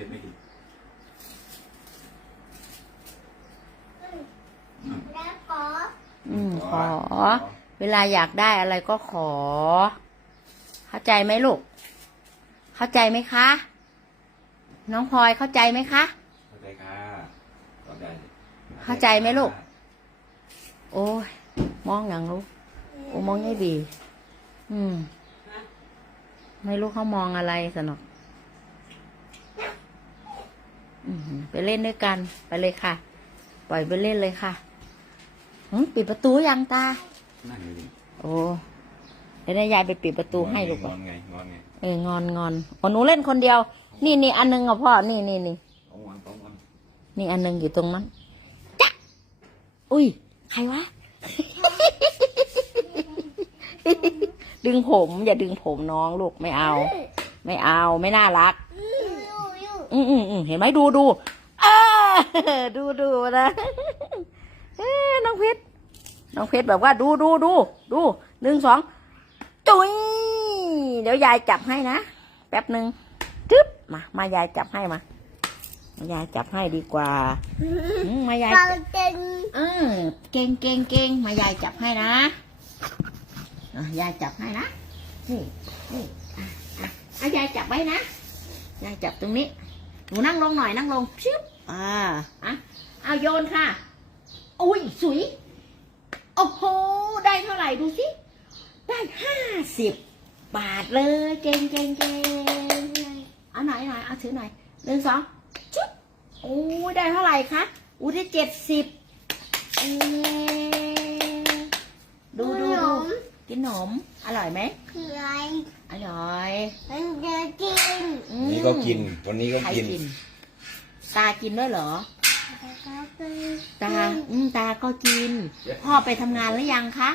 ผ็ดไม่กินแล้วขออืมขอ เวลาอยากได้อะไรก็ขอ เข้าใจไหมลูก เข้าใจไหมคะ น้องพลอยเข้าใจไหมคะ เข้าใจค่ะเข้าใจเข้าใจไหมลูก โอ้ยมองอย่างลูกโอ้มองไม่ดีอืม ไม่รู้เขามองอะไรสนอกอืม ไปเล่นด้วยกัน ไปเลยค่ะ ปล่อยไปเล่นเลยค่ะหึปิดประตูยังตานั่งอยู่ดิโอ้เดี๋ยวนะยายไปปิดประตูให้ลูกงก่ออนนไงงอนไงเอองอนงอนอ๋อหนูเล่นคนเดียว นี่นี่อันหนึงอะพ่อ นี่นี่นี่เอางอนเอางอนนี่อันหนึงอยู่ตรงนั้นจ๊ะอุ้ย ใครวะ ดึงผม อย่าดึงผมน้องลูกไม่เอา ไม่เอาไม่น่ารัก อยู่อยู่อืมอืมอืมเห็นไหมดูดูเออดูดูนะเอ้น้องเพชรน้องเพชรแบบว่าดูดูดูดูหนึ่งสองจุยเดี๋ยวยายจับให้นะแป๊บหนึ่งจึ๊บมามายายจับให้มามายายจับให้ดีกว่าอืมมายายเราจับเก่งเออเก่งเก่งเก่งมายายจับให้นะอะยายจับให้นะนี่นี่อะอะอะยายจับไว้นะยายจับตรงนี้ หนูนั่งลงหน่อยนั่งลงชึบอ่าอะเอาโยนค่ะ อุ้ยสวยโอ้โหได้เท่าไหร่ดูสิ ได้ห้าสิบบาทเลยเก่งเก่งเก่งเอาหน่อยหน่อยเอาถือหน่อยหนึ่งสองชึบโอ้ยได้เท่าไหร่คะอู้ได้เจ็ดสิบเอ๊ะดูดูดูกินขนมอร่อยไหมคืออะไร อร่อยมันจะกินอืมนี่ก็กินวันนี้ก็ใครกิน กิน ตากินด้วยเหรอ แล้วก็เป็นตา อืมตาก็กิน พ่อไปทำงานหรือยังคะ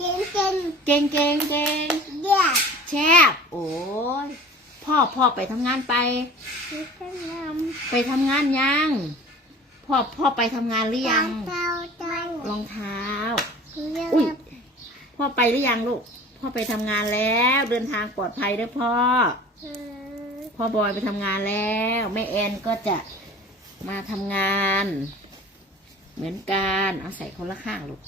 กินกินเก่งเก่งเก่งเยี่ยมแช่บโอ้ยพ่อพ่อไปทำงานไป กินขนมไปทำงานยังพ่อพ่อไปทำงานหรือยังเจ้าเจ้ารองเท้าคืออุ้ย พ่อไปหรือยังลูก พ่อไปทำงานแล้วเดินทางปลอดภัยเด้อพ่อ พ่อบอยไปทำงานแล้ว แม่แอนก็จะมาทำงาน เหมือนกันเอาใส่คนละข้างลูก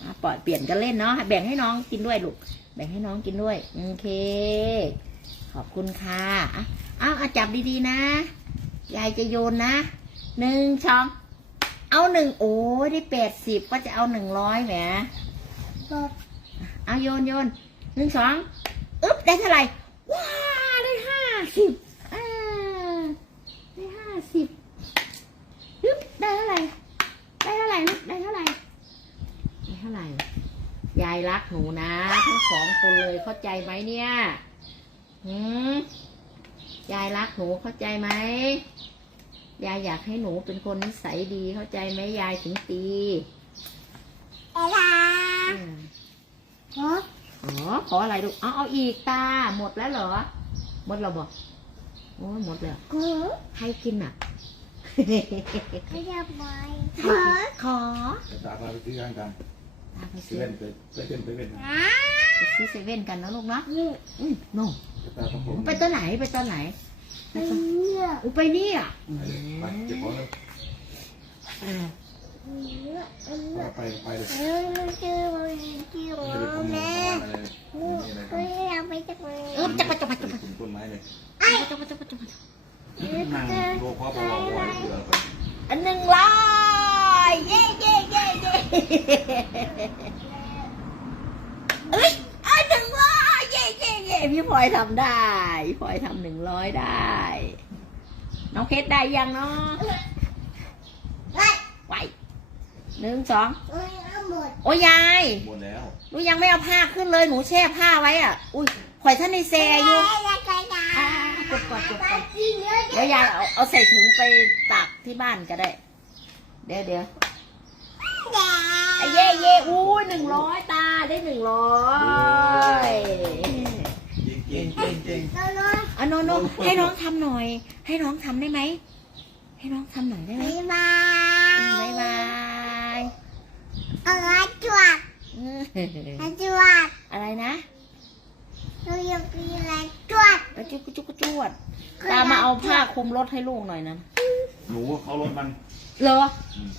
เอาปล่อยเปลี่ยนกันเล่นเนาะแบ่งให้น้องกินด้วยลูกแบ่งให้น้องกินด้วยโอเค ขอบคุณค่ะอะเอาเอาจับดีๆนะยายจะโยนนะหนึ่งสองเอาหนึ่งโอ้ยได้แปดสิบก็จะเอาหนึ่งร้อยแหม เอาโยนโยนหนึ่งสองอึ๊บได้เท่าไหร่ว้าได้ห้าสิบอ่าได้ห้าสิบอึ๊บได้เท่าไหร่ได้เท่าไหร่ลูกได้เท่าไหร่ได้เท่าไหร่ยายรักหนูนะทั้งสองคนเลยเข้าใจไหมเนี่ยหืมยายรักหนูเข้าใจไหมยายอยากให้หนูเป็นคนนิสัยดีเข้าใจไหมยายถึงตีเอล่าอืม ฮะอ๋อขออะไรลูกเอาเอาอีกตาหมดแล้วเหรอ หมดแล้วบอกโอ้ยหมดแล้วกูให้กินอะขยับไปขอขอตาพาไปซื้อกันกันตาไปเซซื้อเว่นไปไปเว่นไปเว่นอะไปซื้อเซเว่นกันนะลูกเนาะนี่อืมโน่ตาต้องผมไปตอนไหนไปตอนไหนไปเป็นตอนเนี่ยอุยไปนี่อะไปเก็บของเลยเนี่ยเนี่ย ไปไปเลยเออชื่อมันชื่อจะไปขโมยแม่อะไรนี่อะไรเฮ้ยเอาไปจากไหนเออจะไปจะไปจะไปคุณต้นไม้เลยจะไปจะไปจะไปนั่งโลพ่อบอกว่าเสือไปอันหนึ่งร้อยเย้เย้เย้เย้เอ้ยอันหนึ่งร้อยเย้เย้เย้พี่พลอยทำได้พี่พลอยทำหนึ่งร้อยได้ น้องเพชรได้ยังเนาะเฮ้ยไหว หนึ่งสองเฮ้ยเอาหมดโอ้ยยาย หมดแล้วหนูยังไม่เอาผ้าขึ้นเลยหนูแช่ผ้าไว้อะ อุ้ยข่อยท่านในแซอยู่เฮ้ยกระดาษอ่ากดก่อนกดก่อนกินเยอะเดี๋ยวยายเอาเอาใส่ถุงไปตากที่บ้านก็ได้ เดี๋ยวเดี๋ยวแดอะเย่เย่อู้หนึ่งร้อยตาได้หนึ่งร้อยเก่งเก่งเก่งเก่งแล้วน้อยอะโนโนให้น้องทำหน่อย ให้น้องทำได้ไหม ให้น้องทำหน่อยได้ไหม บ๊ายบา อืม ย บ๊ายบาย เอาไว้จวดอืมเอาจวดอะไรนะเราอยากกินอะไรจวดไปจุกจุกจวดตามมาเอาผ้าคลุมรถให้ลูกหน่อยนะหนูเขารถมันเหรออืม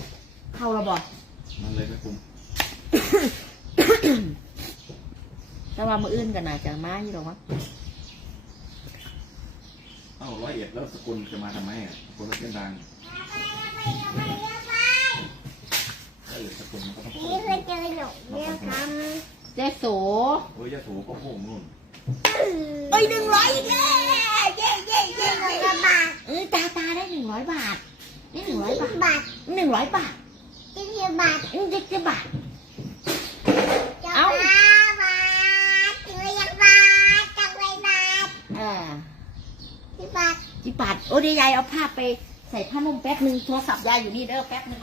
เข้าระบอกมันเลยไม่คุมแต่ว่ามืออื่นกันน่าจะมาอยู่หรอวะเอ้าร้อยเอ็ดแล้วสกุลจะมาทำไมอะสกุลรถเส้นทางร้อยเอ็ดสกุลมันก็ต้อง นี่เคยเจอหนูเรียกค เจ๊ โส เฮ้ยยาสูก็โค้งนู่นำเอ้ยหนึ่งร้อยอีกแล้วเย้เย้เย้หนึ่งเย้บาทเอ้ยตาตาได้หนึ่งร้อยบาทนี่หนึ่งร้อยบาทบาทหนึ่งร้อยบาทที่ที่บาทอืมเด็กจะบาท จะเอ้า บาทบาทถึงเรียกบาทจังเลยบาทเออที่บาทกี่บาทโอ้เดี๋ยวยายเอาผ้าไปใส่ผ้านุ่มแป๊บหนึ่งโทรศัพท์ยายอยู่นี่เด้อแป๊บหนึ่ง